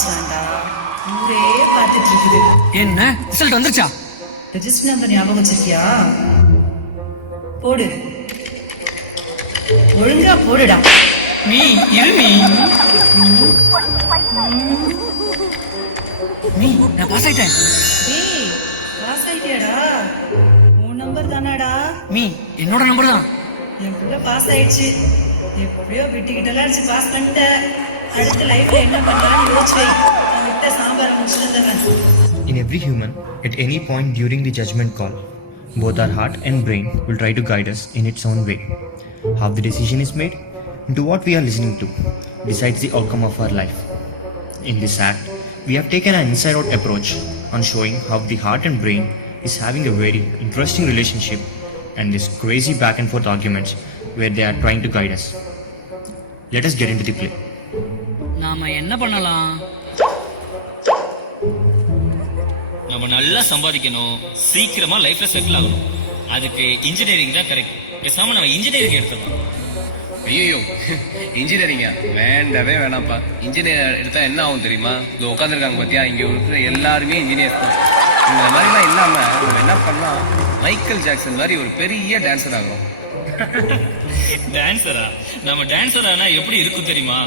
ஆரம்பிச்சாண்டா. ஊரே பார்த்துட்டு இருக்குது. என்ன ரிசல்ட் வந்துருச்சா? ரெஜிஸ்டர் நம்பர் ஞாபகம் வச்சிருக்கியா? போடு, ஒழுங்கா போடுடா. மீ இரு மீ. மீ நான் பாஸ் ஆயிட்டேன். ஏய், பாஸ் ஆயிட்டியாடா? உன் நம்பர் தானாடா? மீ என்னோட நம்பர் தான். என் பிள்ளை பாஸ் ஆயிடுச்சு. எப்படியோ விட்டுக்கிட்டலாம் அடிச்சு பாஸ் பண்ணிட்ட. அடுத்த லைஃப்ல என்ன பண்ணலாம்னு யோசிச்சு வை. நான் விட்ட சாம்பாரை முடிச்சுட்டு வந்துடுறேன். In every human, at any point during the judgment call, both our heart and brain will try to guide us in its own way. How the decision is made, into what we are listening to, decides the outcome of our life. In this act, we have taken an inside-out approach on showing how the heart and brain is having a very interesting relationship and this crazy back and forth arguments where they are trying to guide us. Let us get into the play. நாம என்ன பண்ணலாம்? நம்ம நல்லா சம்பாதிக்கணும், சீக்கிரமா லைஃப்ல settle ஆகணும். அதுக்கு இன்ஜினியரிங் தான் கரெக்ட். பேசாம நம்ம இன்ஜினியரிங் எடுத்துக்கலாம். ஐயோ, இன்ஜினியரிங்கா? வேண்டவே வேணாம்ப்பா. இன்ஜினியர் எடுத்தா என்ன ஆகும் தெரியுமா? இது உட்காந்துருக்காங்க பாத்தியா, இங்க இருக்கிற எல்லாருமே இன்ஜினியர்ஸ் தான். இந்த மாதிரிலாம் இல்லாம நம்ம என்ன பண்ணலாம், மைக்கேல் ஜாக்சன் மாதிரி ஒரு பெரிய டான்சர் ஆகும். டான்சரா? நம்ம டான்சர் ஆனா எப்படி இருக்கும் தெரியுமா?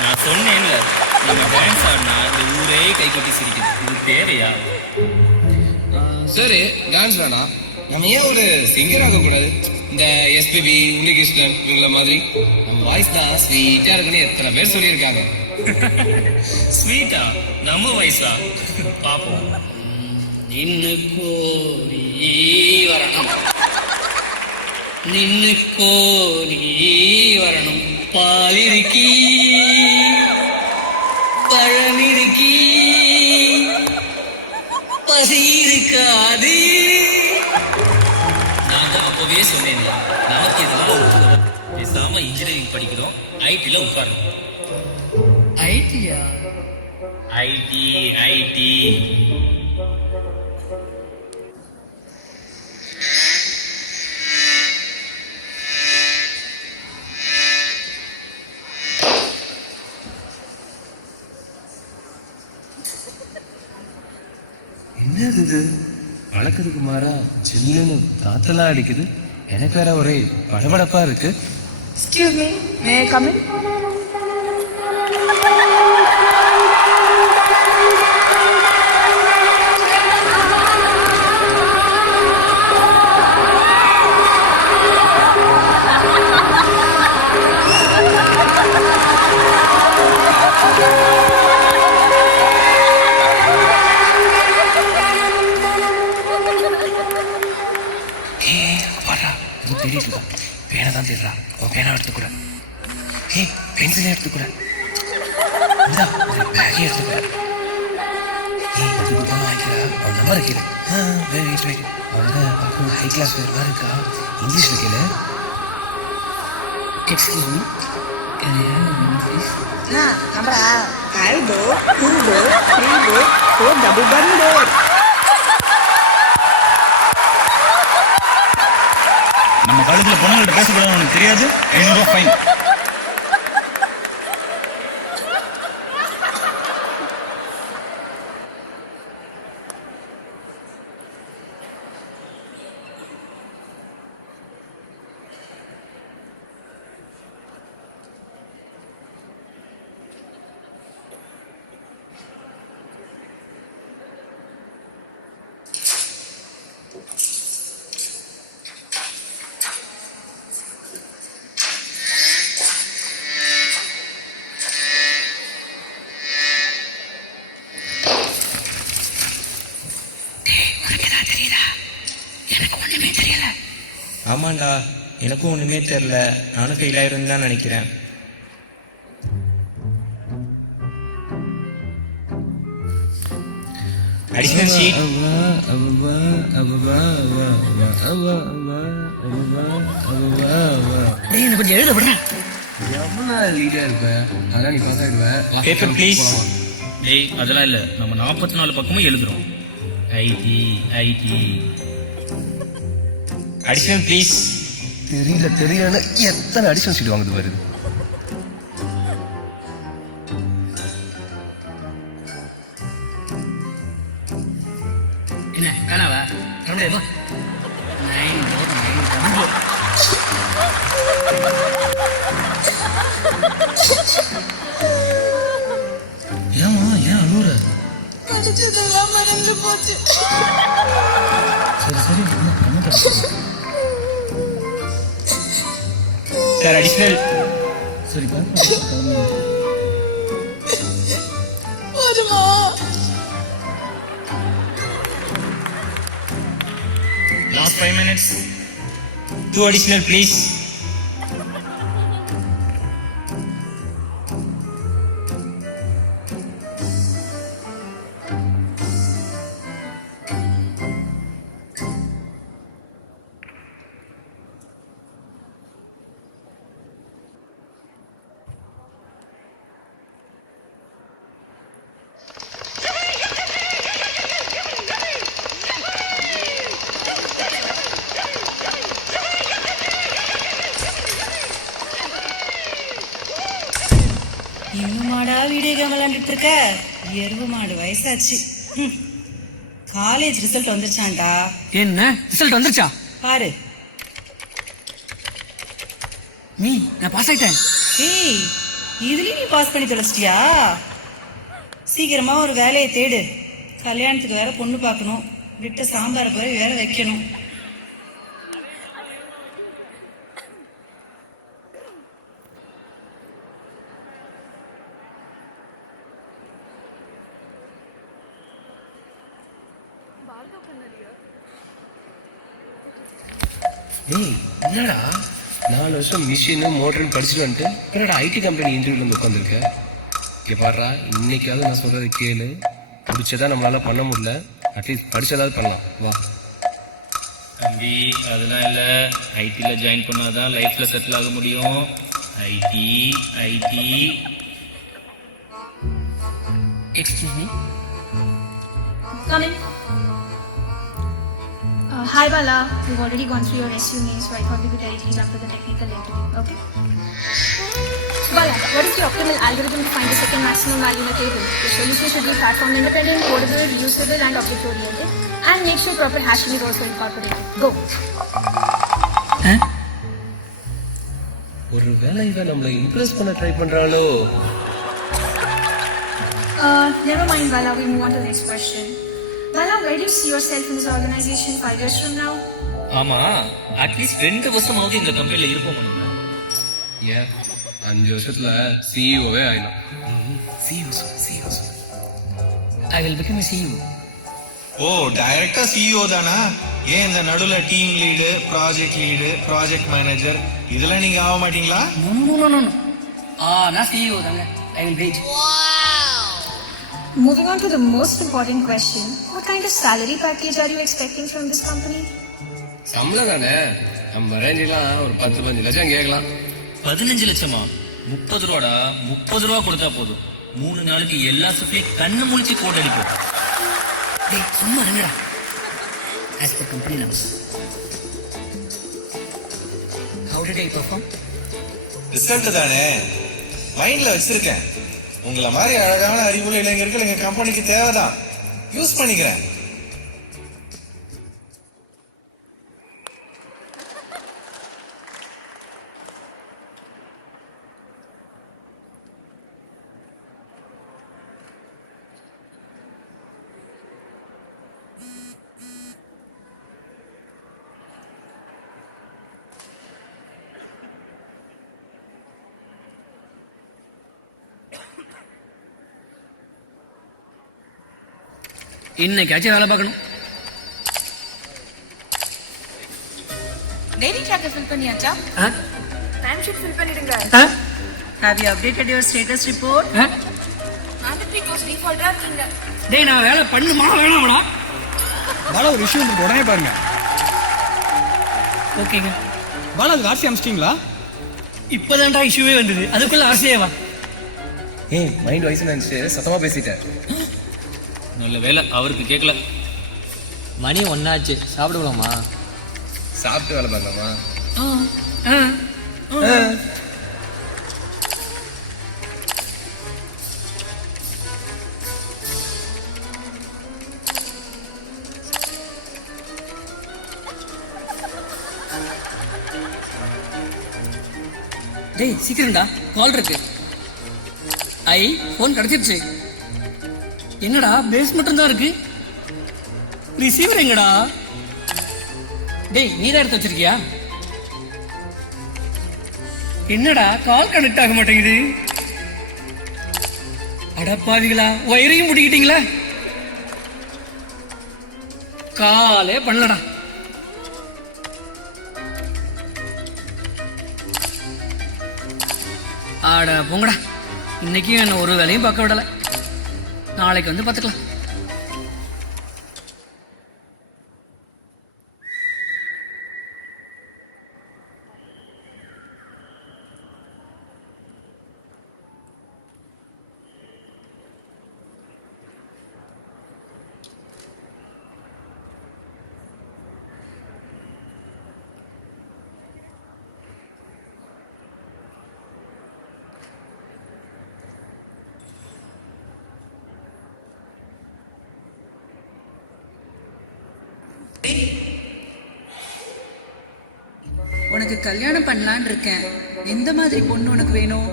நான் சொன்னேன்ல, நம்ம டான்ஸ் ஆடினா இந்த ஊரே கை கொட்டி சிரிக்குது. இது தேவையா? சரி, டான்ஸ் வேணாம், நம்ம ஏன் ஒரு சிங்கர் ஆக கூடாது? இந்த எஸ்பிபி, உன்னிகிருஷ்ணன் இவங்கள மாதிரி. நம்ம வாய்ஸ் தான் ஸ்வீட்டா இருக்குன்னு எத்தனை பேர் சொல்லியிருக்காங்க. ஸ்வீட்டா? நம்ம வயசா? பாப்போம். நின்னு கோரி வரணும், நின்னு கோரி வரணும். பாலிருக்கி பழமிருக்கி பசி இருக்காது. நான் தான் அப்பவே சொன்னேன்ல, நமக்கு இதெல்லாம் ஒத்து வரும். பேசாம இன்ஜினியரிங் படிக்கிறோம், ஐடில உட்காரணும். ஐடியா? IT IT. என்னது இது? வழக்கத்துக்கு மாறா சில்லுன்னு காத்தெல்லாம் அடிக்குது. எனக்கு வேற ஒரே படபடப்பா இருக்கு. Excuse me, may I come in? தேடிட்டு இருக்கான். பேனை தான் தேடுறா. அவன் பேனா எடுத்துக்கூட. ஏய், பென்சிலே எடுத்துக்கூட. பேக்கே எடுத்துக்கூட. ஏய், அதுக்கு தான் வாங்கிக்கிறா. அவன் நம்பர் கேளு. Wait wait. அவங்க பார்க்கும் ஹை கிளாஸ் வேறு மாதிரி இருக்கா. இங்கிலீஷில் கேளு. Excuse me, can I have your number please? Number 5 door, 2 door, 3 door, 4 double button door. நம்ம காலேஜில் பொண்ணுங்கள்ட்ட பேசக்கூடாதுன்னு உனக்கு தெரியாது? 500 ரூபா ஃபைன். எனக்கு ஒண்ணுமே தெரியல. ஆமாண்டா, எனக்கும் ஒன்றுமே தெரில. நானும் ஃபெயில் ஆயிருன்னு தான் நினைக்கிறேன். Additional sheet. டேய் என்ன கொஞ்சம் எழுத விடுறேன். எவ்வளோ லீடா இருப்ப, அதான் நீ பாஸ் ஆயிடுவ. Paper please. டேய் அதெல்லாம் இல்ல, நம்ம 44 பக்கமும் எழுதுறோம். IT IT. Additional please. தெரியல எத்தனை அடிஷனல் சீட் வாங்குது வருது. என்ன கனவா? அப்படியே போ. 9 ஏமா ஏன் அழுவுற? படிச்சதெல்லாம் மறந்து போச்சு. சரி சார் அடிஷனல். சரி போதுமா? Last 5 minutes. 2 additional please. இன்னுமாடா வீடியோ கேம் விளையாண்டுட்டு இருக்க? எருவு மாடு வயசாச்சு. காலேஜ் ரிசல்ட் வந்துருச்சான்டா. என்ன ரிசல்ட் வந்துருச்சா? பாரு. நீ நான் பாஸ் ஆயிட்டேன். ஏய், இதுலயும் நீ பாஸ் பண்ணி தொலைச்சிட்டியா? சீக்கிரமா ஒரு வேலையை தேடு. கல்யாணத்துக்கு வேற பொண்ணு பார்க்கணும். விட்ட சாம்பாரை போய் வேற வைக்கணும். டேய் என்னடா 4 வருஷம் மிஷினு மோட்டர்னு படிச்சுட்டு வந்துட்டு என்னடா ஐடி கம்பெனி இன்டர்வியூல வந்து உட்காந்துருக்க? இங்கே பாடுறா, இன்னைக்காவது நான் சொல்றது கேளு. பிடிச்சதா நம்மளால பண்ண முடியல, அட்லீஸ்ட் படிச்சதாவது பண்ணலாம். வா. தம்பி அதெல்லாம் இல்ல, ஐடில ஜாயின் பண்ணாதான் லைஃப்ல செட்டில் ஆக முடியும். IT IT. Excuse me. Come in. Hi Bala, we've already gone through your resume, so I thought we could directly jump to the technical interview. Okay. Bala, what is the optimal algorithm to find the second maximum value in a table? The solution should be platform independent, codable, reusable, and object oriented, and make sure proper hashing is also incorporated. Go. ஒரு வேலை இவன் நம்மளை Impress பண்ண try பண்றாளோ? Never mind Bala, we move on to the next question. Bala, where do you see yourself in this organization 5 years from now? ஆமா, at least 2 வருஷமாவது இந்த கம்பெனில இருப்போம். ஏன் 5 வருஷத்துல சிஇஓவே ஆயிடும். I will become a CEO. ஓ, டைரக்டா சிஇஓ தானா? ஏன் இந்த நடுவுல team lead, project lead, project manager இதெல்லாம் நீங்க ஆக மாட்டீங்களா? No. நான் CEO தாங்க. I will wait. Moving on to the most important question, what kind of salary package are you expecting from this company? சம்பளம் தானே, நம்ம ரேஞ்செல்லாம் ஒரு 10-15 லட்சம் கேட்கலாம். 15 லட்சமா? 30 ரூபாடா. 30 ரூபா கொடுத்தா போதும். 3 நாளைக்கு எல்லா சுற்றியும் கண்ணு முழிச்சு கோட் அடிப்போம். டேய் சும்மா இருங்கடா. As per company norms. How did I perform? Result தானே மைண்ட்ல வச்சிருக்கேன். உங்களை மாதிரி அழகான அறிவுள்ள இளைஞர்கள் எங்க கம்பெனிக்கு தேவைதான். யூஸ் பண்ணிக்கிறேன். இன்னைக்காச்சும் வேலை பார்க்கணும். டெய்லி ட்ராக்கர் ஃபில் பண்ணியாச்சா? டைம் ஷீட் ஃபில் பண்ணிடுங்க. Have you updated your status report? mandatory course default-ஆ இருக்கீங்க. டேய் நான் வேலை பண்ணுமா வேணாமடா? பாலா ஒரு விஷயம் இருக்கு, உடனே பாருங்க. ஓகேங்க. பாலா அதுக்கு ஆர்சி அமிச்சிட்டிங்களா? இப்போதான்டா இஷ்யூவே வந்தது, அதுக்குள்ள ஆசையேவா? ஏய் மைண்ட் வயசு நினைச்சு சத்தமா பேசிட்டேன். நல்ல வேலை அவருக்கு கேட்கல. மணி ஒன்னாச்சு, சாப்பிடுவோமா? சாப்பிட்டு வேலை பார்க்கலாமா? டேய் சீக்கிரம்டா, கால் இருக்கு. ஃபோன் கிடைச்சிருச்சு. என்னடா பேஸ் மட்டும் தான் இருக்கு, ரிசீவர் எங்கடா? டேய் நீ தான் எடுத்து வச்சிருக்கியா? என்னடா கால் கனெக்ட் ஆக மாட்டேங்குது? அடப்பாவிகளா, வயிறையும் முடிக்கிட்டீங்களா? காலே பண்ணலடா. ஆட போங்கடா, இன்னைக்கும் என்ன ஒரு வேலையும் பார்க்க விடலை. நாளைக்கு வந்து பார்த்துக்கலாம். உனக்கு கல்யாணம் பண்ணலான்னு இருக்கேன். எந்த மாதிரி பொண்ணு உனக்கு வேணும்?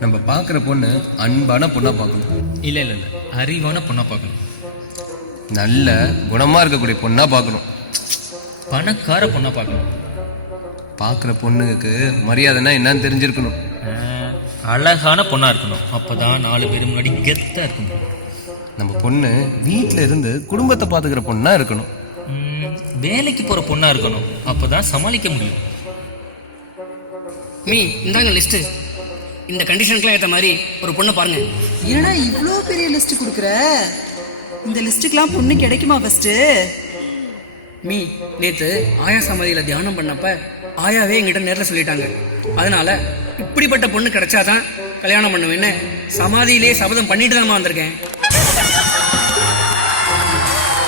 நம்ம பார்க்குற பொண்ணு அன்பான பொண்ணா பார்க்கணும். இல்ல இல்ல இல்ல, அறிவான பொண்ணா பார்க்கணும். நல்ல குணமா இருக்கக்கூடிய பொண்ணா பார்க்கணும். பணக்கார பொண்ணா பார்க்கணும். பார்க்குற பொண்ணுக்கு மரியாதைன்னா என்னன்னு தெரிஞ்சிருக்கணும். அழகான பொண்ணா இருக்கணும். அப்பதான் 4 பேர் முன்னாடி கெத்தா இருக்கணும். நம்ம பொண்ணு வீட்டில் இருந்து குடும்பத்தை பார்த்துக்கிற பொண்ணா இருக்கணும். வேலைக்கு போற பொண்ணா இருக்கணும். அப்பதான் சமாளிக்க முடியும். மீ இந்தாங்க லிஸ்ட். இந்த கண்டிஷனுக்குலாம் ஏற்ற மாதிரி ஒரு பொண்ணை பாருங்க. ஏன்னா இவ்வளோ பெரிய லிஸ்ட் கொடுக்குற? இந்த லிஸ்ட்டுக்கெல்லாம் பொண்ணு கிடைக்குமா ஃபர்ஸ்ட்? மீ நேத்து ஆயா சமாதியில தியானம் பண்ணப்ப ஆயாவே எங்கிட்ட நேரில் சொல்லிட்டாங்க. அதனால இப்படிப்பட்ட பொண்ணு கிடைச்சாதான் கல்யாணம் பண்ணுவேன்னு சமாதியிலே சபதம் பண்ணிட்டு தானமா வந்திருக்கேன்.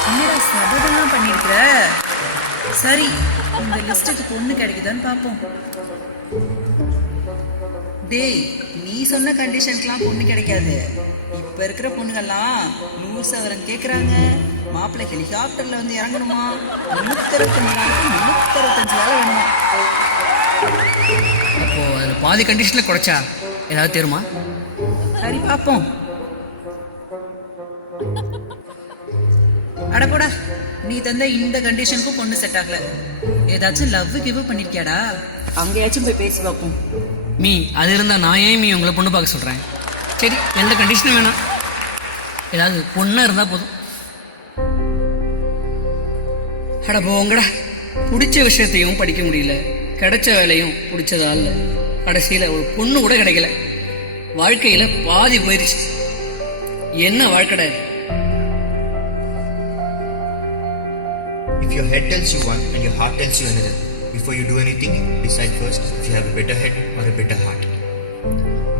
என்னடா சபதம்லாம் பண்ணிருக்கிற? சரி, இந்த லிஸ்ட்டுக்கு பொண்ணு கிடைக்குதான்னு பார்ப்போம். டேய், நீ சொன்ன கண்டிஷனுக்குலாம் பொண்ணு கிடைக்காது. இப்ப இருக்கிற பொண்ணுங்கெல்லாம் 100 சவரன் கேட்குறாங்க. மாப்பிள்ளை ஹெலிகாப்டர்ல வந்து இறங்கணுமா? 365 நாளுக்கு 365 வேலை வேணுமா? அப்போ அதில் பாதி கண்டிஷனில் குறைச்சா ஏதாவது தெரியுமா? சரி பார்ப்போம். அடப்போடா, நீ தந்த இந்த கண்டிஷனுக்கும் பொண்ணு செட் ஆகல. ஏதாச்சும் லவ் கிவ் பண்ணிருக்கியாடா? அங்கேயாச்சும் போய் பேசி பார்ப்போம். மீ அது இருந்தால் நான் ஏன் மீ உங்களை பொண்ணு பார்க்க சொல்கிறேன்? சரி, எந்த கண்டிஷனும் வேணாம், ஏதாவது பொண்ணாக இருந்தால் போதும். அட போங்கடா, பிடிச்ச விஷயத்தையும் படிக்க முடியல, கிடைச்ச வேலையும் பிடிச்சதா இல்லை, கடைசியில் ஒரு பொண்ணு கூட கிடைக்கல. வாழ்க்கையில் பாதி போயிடுச்சு. என்ன வாழ்க்கடா இது? If your head tells you one and your heart tells you another, before you do anything, decide first if you have a better head or a better heart.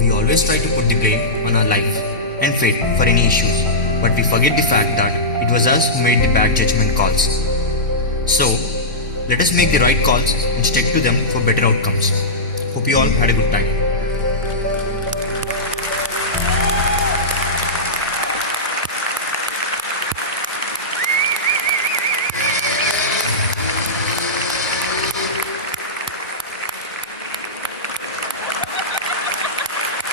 We always try to put the blame on our life and fate for any issues, but we forget the fact that it was us who made the bad judgment calls. So, let us make the right calls and stick to them for better outcomes. Hope you all had a good time.